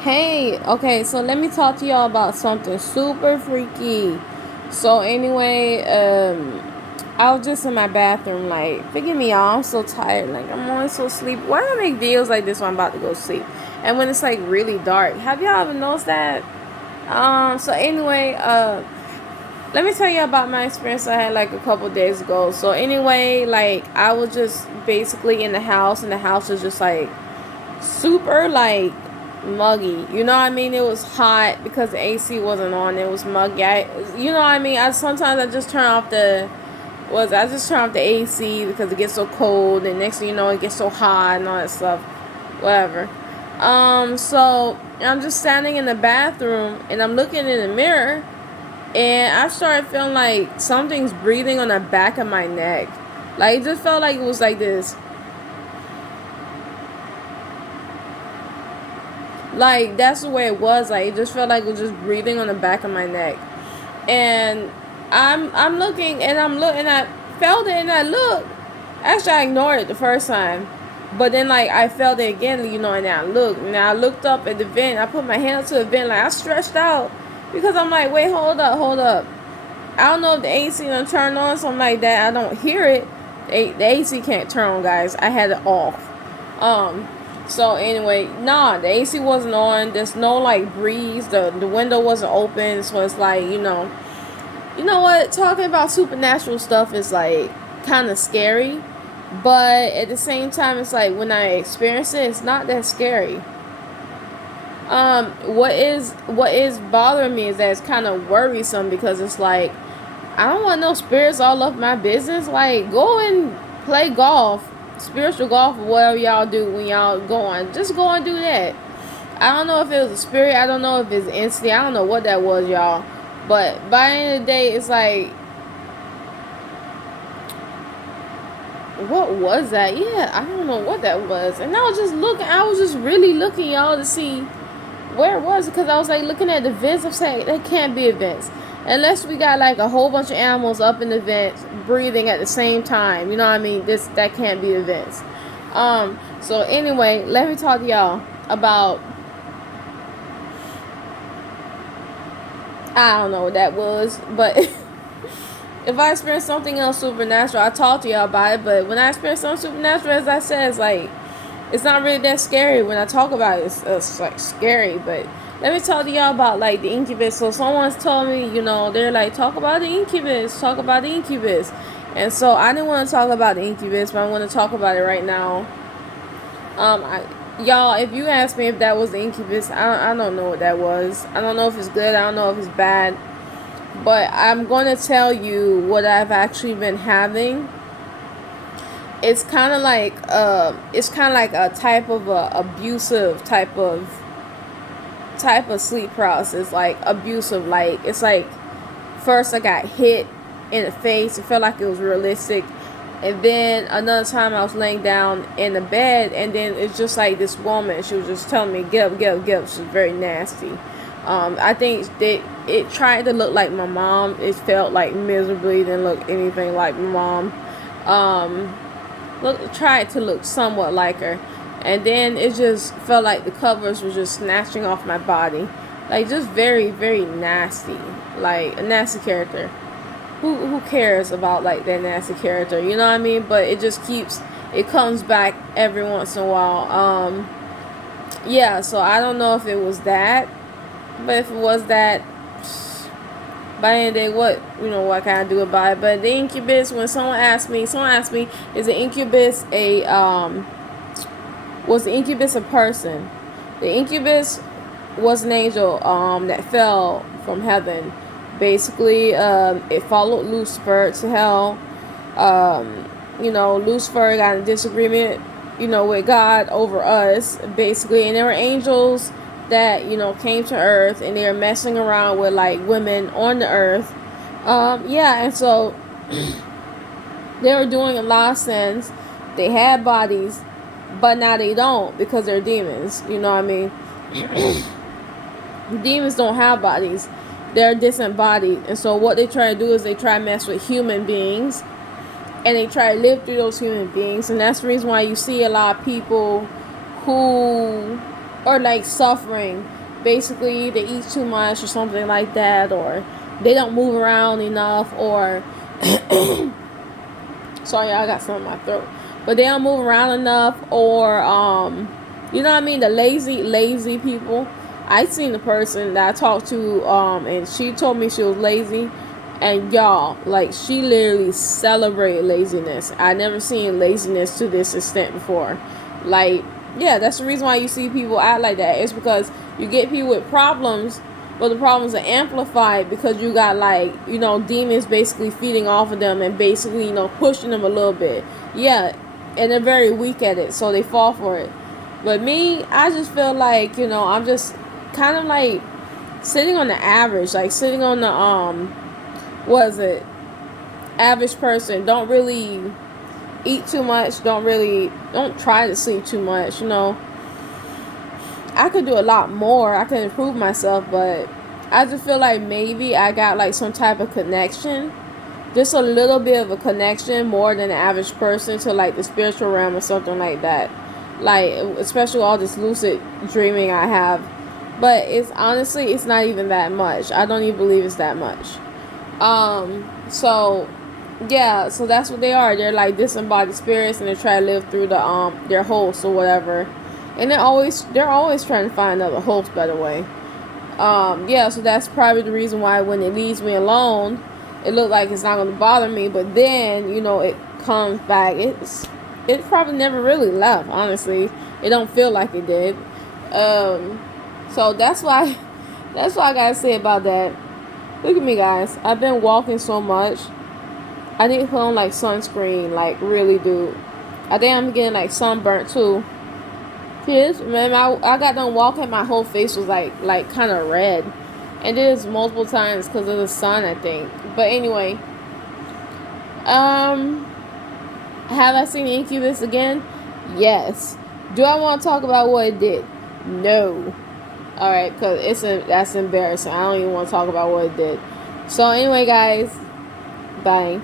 Hey, okay, so let me talk to y'all about something super freaky. So anyway, I was just in my bathroom, like, forgive me, y'all, I'm so tired, like, I'm always so sleepy. Why do I make videos like this when I'm about to go to sleep? And when it's, like, really dark. Have y'all ever noticed that? So anyway, let me tell you about my experience I had, like, a couple days ago. So anyway, like, I was just basically in the house, and the house was just, like, super like muggy. You know what I mean? It was hot because the AC wasn't on. It was muggy. You know what I mean? I sometimes I just turn off the AC because it gets so cold, and next thing you know it gets so hot and all that stuff. Whatever. So I'm just standing in the bathroom and I'm looking in the mirror and I started feeling like something's breathing on the back of my neck. Like it just felt like it was like this. Like that's the way it was. Like it just felt like it was just breathing on the back of my neck. And I'm looking and I felt it and I looked. Actually I ignored it the first time. But then like I felt it again, and I looked. And I looked up at the vent. I put my hand to the vent, like I stretched out. Because I'm like, wait, hold up. I don't know if the AC done turned on, something like that. I don't hear it. The AC can't turn on, guys. I had it off. Um, so anyway, nah, the AC wasn't on. There's no like breeze. The window wasn't open. So it's like, you know what? Talking about supernatural stuff is like kind of scary, but at the same time, it's like when I experience it, it's not that scary. What is bothering me is that it's kind of worrisome because it's like I don't want no spirits all up my business. Like, go and play golf, spiritual golf, or whatever y'all do when y'all go on. Just go and do that. I don't know if it was a spirit. I don't know if it's instinct. I don't know what that was, y'all. But by the end of the day, it's like, what was that? Yeah, I don't know what that was. And I was just looking. I was just really looking, y'all, to see where it was because I was like looking at the vents. I'm saying they can't be events unless we got like a whole bunch of animals up in the vents breathing at the same time. You know what I mean? That can't be events. So anyway, let me talk to y'all about I don't know what that was, but if I experience something else supernatural, I talk to y'all about it. But when I experience something supernatural, as I said, it's like it's not really that scary. When I talk about it, it's like scary. But let me talk to y'all about like the incubus. So someone's told me, they're like, talk about the incubus, talk about the incubus. And so I didn't want to talk about the incubus, but I want to talk about it right now. Y'all, if you ask me if that was the incubus, I don't know what that was. I don't know if it's good. I don't know if it's bad. But I'm going to tell you what I've actually been having. It's kind of like a type of abusive type of sleep paralysis, like abusive. Like it's like first I got hit in the face. It felt like it was realistic. And then another time I was laying down in the bed, and then it's just like this woman. She was just telling me, "Get up, get up, get up." She's very nasty. I think that it tried to look like my mom. It felt like miserably didn't look anything like my mom. Tried to look somewhat like her, and then it just felt like the covers were just snatching off my body, like just very very nasty, like a nasty character. Who cares about like that nasty character? You know what I mean? But it comes back every once in a while. Yeah. So I don't know if it was that, but if it was that, by the end of the day, what can I do about it? But the incubus, when someone asked me, is the incubus was the incubus a person? The incubus was an angel that fell from heaven. Basically, it followed Lucifer to hell. Lucifer got in disagreement, with God over us, basically, and there were angels that came to earth and they were messing around with like women on the earth. Yeah, and so they were doing a lot of sins. They had bodies, but now they don't because they're demons. You know what I mean? Demons don't have bodies. They're disembodied. And so what they try to do is they try to mess with human beings. And they try to live through those human beings. And that's the reason why you see a lot of people who or like suffering. Basically, they eat too much or something like that, or they don't move around enough, or sorry, I got something in my throat. But they don't move around enough, or you know what I mean? The lazy people. I seen the person that I talked to, and she told me she was lazy, and y'all, like, she literally celebrated laziness. I never seen laziness to this extent before. Like, yeah, that's the reason why you see people act like that. It's because you get people with problems, but the problems are amplified because you got, like, you know, demons basically feeding off of them and basically, you know, pushing them a little bit. Yeah, and they're very weak at it, so they fall for it. But me, I just feel like, you know, I'm just kind of like sitting on the average, like sitting on the what is it? Average person. Don't really eat too much. Don't try to sleep too much. You know, I could do a lot more. I could improve myself, but I just feel like maybe I got like some type of connection, just a little bit of a connection more than the average person to like the spiritual realm or something like that. Like, especially all this lucid dreaming I have. But it's honestly, it's not even that much. I don't even believe it's that much. So yeah, so that's what they are. They're like disembodied spirits, and they try to live through their hosts or whatever. And they're always trying to find another host, by the way. Yeah, so that's probably the reason why when it leaves me alone, it looked like it's not gonna bother me, but then, you know, it comes back. It probably never really left, honestly. It don't feel like it did. So that's why I gotta say about that. Look at me, guys. I've been walking so much. I need to put on like sunscreen, like really, dude. I think I'm getting like sunburnt too. Yes, man. I got done walking. My whole face was like kind of red, and it is multiple times because of the sun, I think. But anyway, um, have I seen Incubus again? Yes. Do I want to talk about what it did? No. All right, cause that's embarrassing. I don't even want to talk about what it did. So anyway, guys, bye.